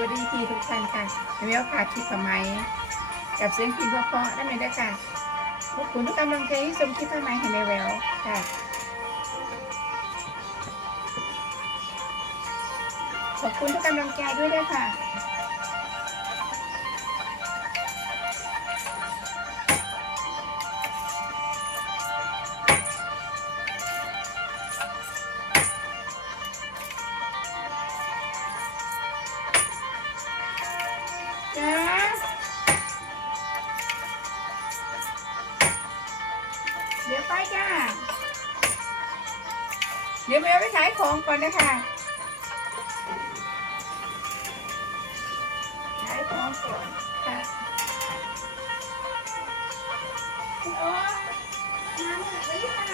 วัสดีพี่ทุกท่านค่ะแม่แววค่ะคลิปไหมกับเสียงพิมพ์เพราะๆได้ไหมได้ค่ะขอบคุณทุกกำลังใจที่ชมคลิปไหมให้แม่แววค่ะขอบคุณทุกกำลังใจด้วยด้วยค่ะจ้าเดี๋ยวไปจ้าเดี๋ยวแม่ไปขายของก่อนนะคะขายของก่อนค่ะคุณโอ๊ตน้ำหนักไว้ค่ะ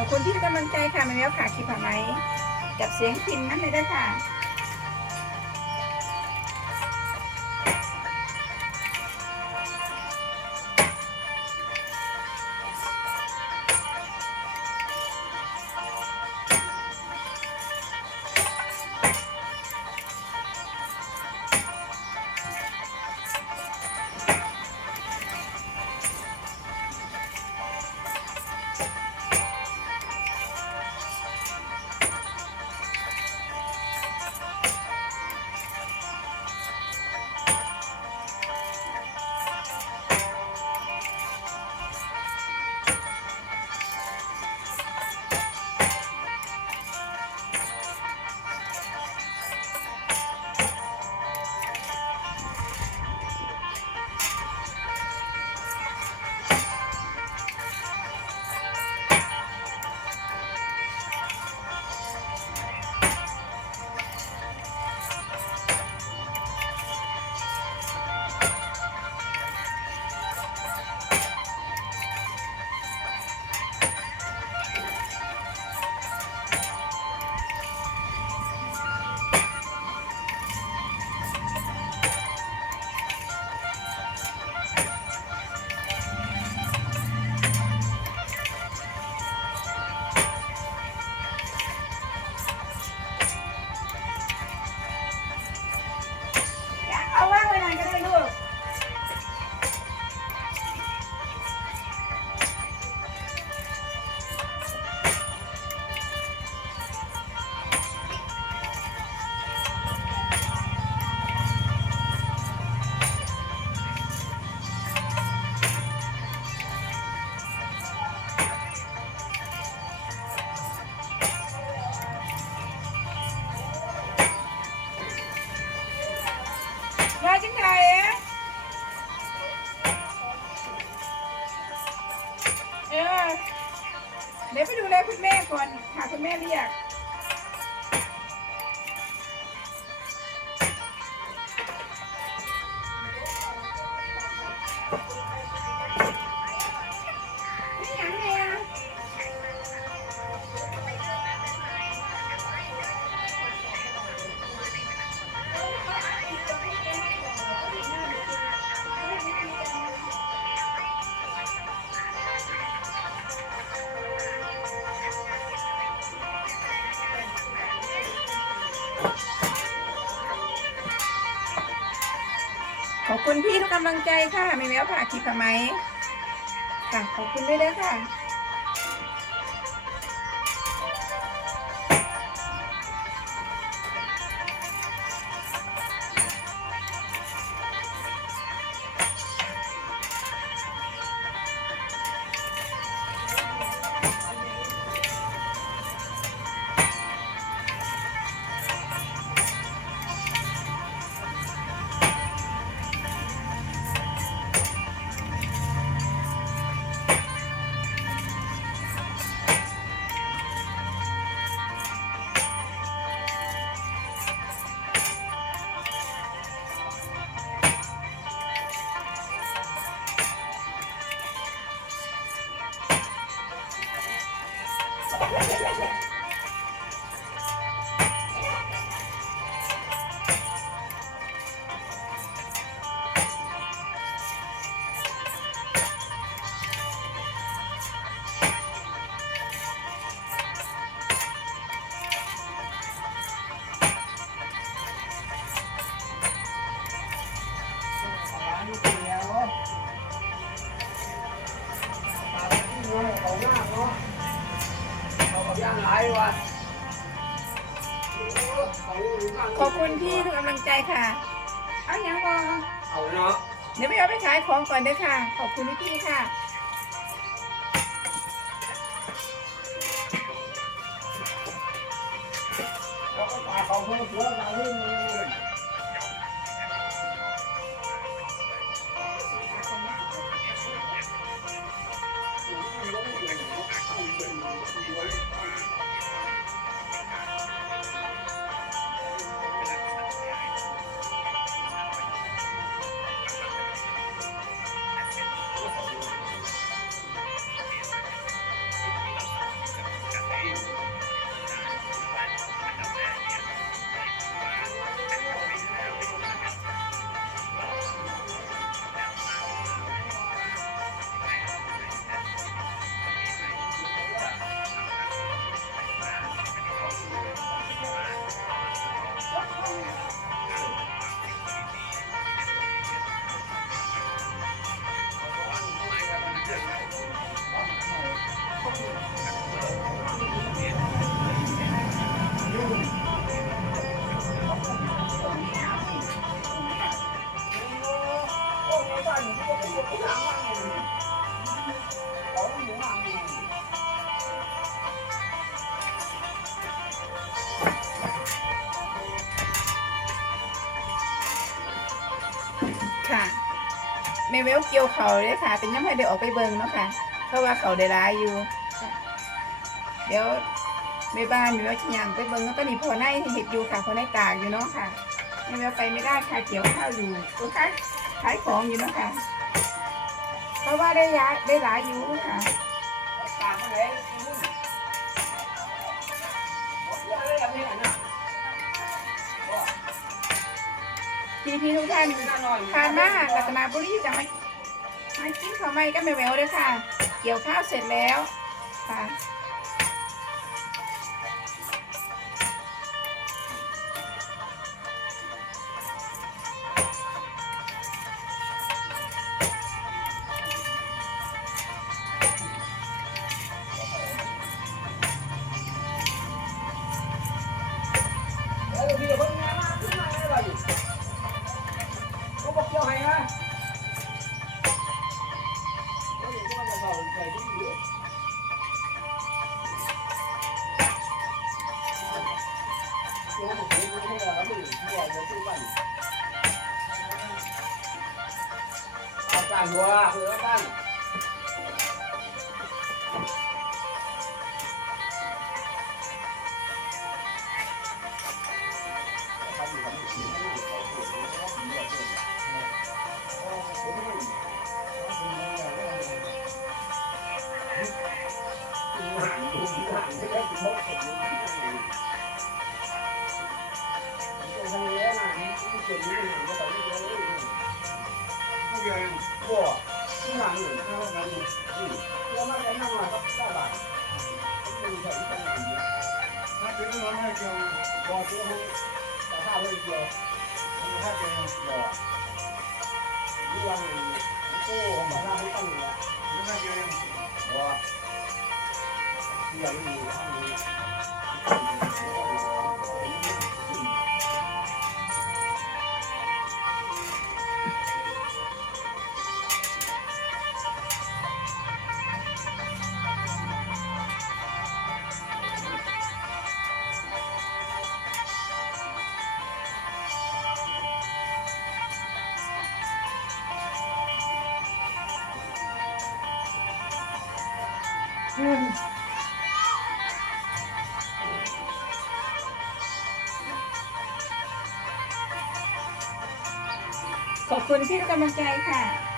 ขอบคุณที่ให้กำลังใจค่ะแม่แววค่ะคลิปไหมกับเสียงพิมพ์นั่นเลยด้วยค่ะเอาว่างไว้นานก็ได้ลูกมาจังไงเออเดี๋ยวไปดูแลคุณแม่ก่อนหาคุณแม่เรียกไม่หยังไงอ่ะขอบคุณพี่ทุกกำลังใจค่ะไม่แม้วผ่าคลิปไหมค่ะขอบคุณด้วยนะค่ะ ขอบคุณพี่ทุกกำลังใจค่ะเอาอย่างบอ เอาเนาะ เดี๋ยวไม่เอาไปขายของก่อนเด้อค่ะขอบคุณพี่ค่ะ เราก็ตายของคนหัวเราเรื่องนี้เลย ค่ะแม่เวลเกี่ยวเขาเลยค่ะ เป็นยังไม่ได้ออกไปเบิ่งเนาะค่ะเพราะว่าเขาได้ร้ายอยู่เดี๋ยวแม่บ้านแม่เวลขี้ยางไปเบิ่งแล้วก็นี่พอในเห็ดอยู่ค่ะพอในตากอยู่เนาะค่ะแม่เวลไปไม่ได้ค่ะเกี่ยวข้าวอยู่ตัวขายของอยู่เนาะค่ะเพราะว่าได้ร้ายอยู่ค่ะ ตามมาเลยพี่ทุกท่านทานมารัตนบุรีจะมากินข้าวไหม้ก็ไม่แววเลยค่ะ เกี่ยวข้าวเสร็จแล้วค่ะบ้านหัวเพื่อบ้านขอบคุณที่ให้กำลังใจค่ะ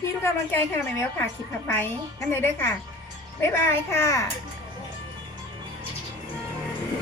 พี่ๆทุกกำลังใจค่ะแม่แววค่ะคลิปถัดไปนั่นเลยเด้อค่ะบ๊ายบายค่ะ